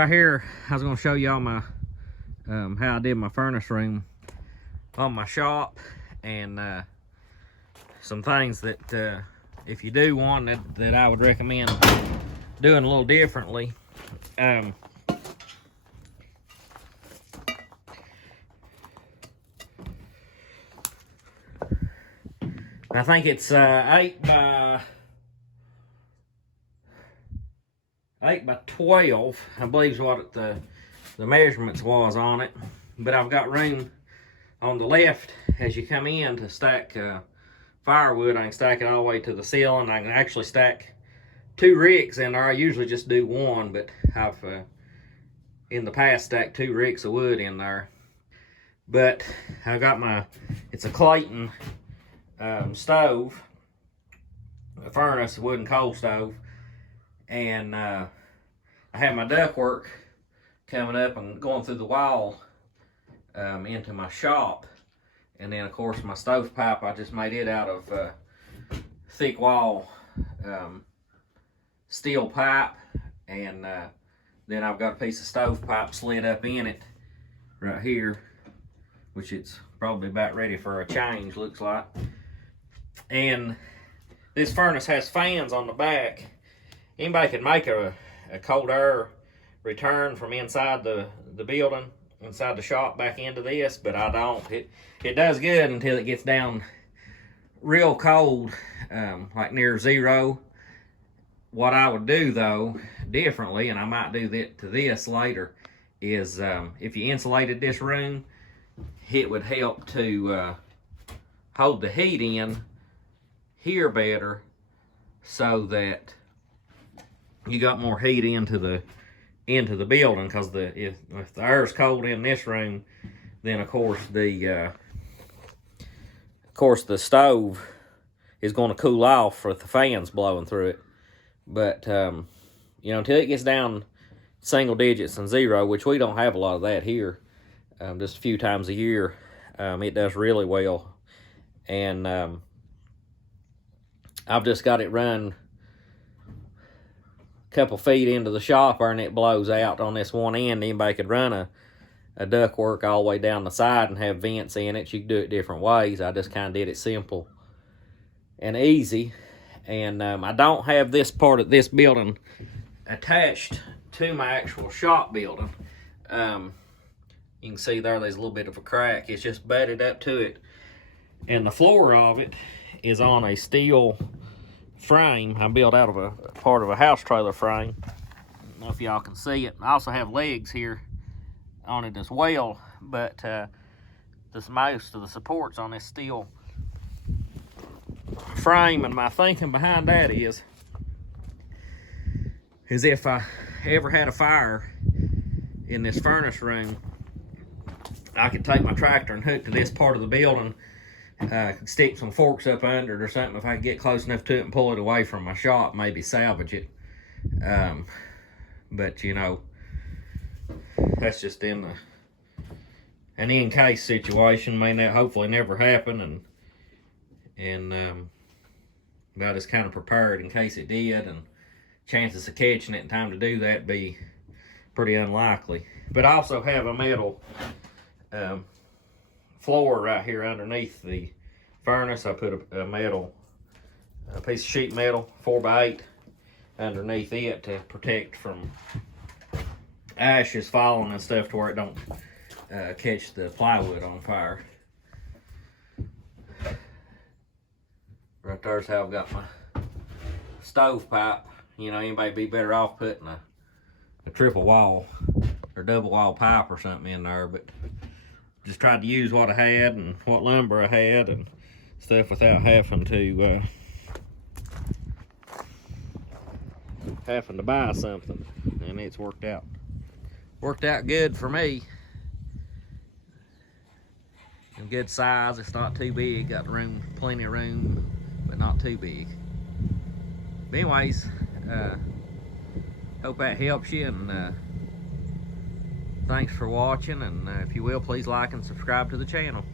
Right here, I was gonna show y'all my how I did my furnace room on my shop, and some things that if you do one that I would recommend doing a little differently. I think it's 8 by 12, I believe is what the measurements was on it. But I've got room on the left as you come in to stack firewood. I can stack it all the way to the ceiling. I can actually stack 2 ricks in there. I usually just do one, but I've in the past stacked 2 ricks of wood in there. But I've got it's a Clayton stove, a furnace, a wooden coal stove, and I have my ductwork coming up and going through the wall into my shop. And then of course my stovepipe, I just made it out of thick wall steel pipe, and then I've got a piece of stovepipe slid up in it right here, which it's probably about ready for a change, looks like. And this furnace has fans on the back. Anybody can make a cold air return from inside the building, inside the shop, back into this, but I don't. It does good until it gets down real cold, like near 0. What I would do though, differently, and I might do that to this later, is if you insulated this room, it would help to hold the heat in here better, so that you got more heat into the building. Because if the air's cold in this room, then of course the stove is going to cool off with the fans blowing through it. But you know, until it gets down single digits and 0, which we don't have a lot of that here, just a few times a year, it does really well. And I've just got it run a couple feet into the shop, and it blows out on this one end. Anybody could run a ductwork all the way down the side and have vents in it. You can do it different ways. I just kind of did it simple and easy. And I don't have this part of this building attached to my actual shop building. You can see there's a little bit of a crack. It's just butted up to it. And the floor of it is on a steel frame I built out of a part of a house trailer frame. I don't know if y'all can see it. I also have legs here on it as well, but most of the supports on this steel frame. And my thinking behind that is if I ever had a fire in this furnace room, I could take my tractor and hook to this part of the building. Could stick some forks up under it or something if I could get close enough to it and pull it away from my shop, maybe salvage it. But you know, that's just in an in-case situation. May not, hopefully never happen, and I just kind of prepared in case it did, and chances of catching it in time to do that be pretty unlikely. But I also have a metal floor right here underneath the furnace. I put a piece of sheet metal 4x8 underneath it to protect from ashes falling and stuff, to where it don't catch the plywood on fire. Right there's how I've got my stovepipe. You know, anybody be better off putting a triple wall or double wall pipe or something in there, but just tried to use what I had and what lumber I had and stuff without having to buy something, and it's worked out good for me. In good size, it's not too big, got room, plenty of room, but not too big. But anyways, hope that helps you, and thanks for watching, and if you will, please like and subscribe to the channel.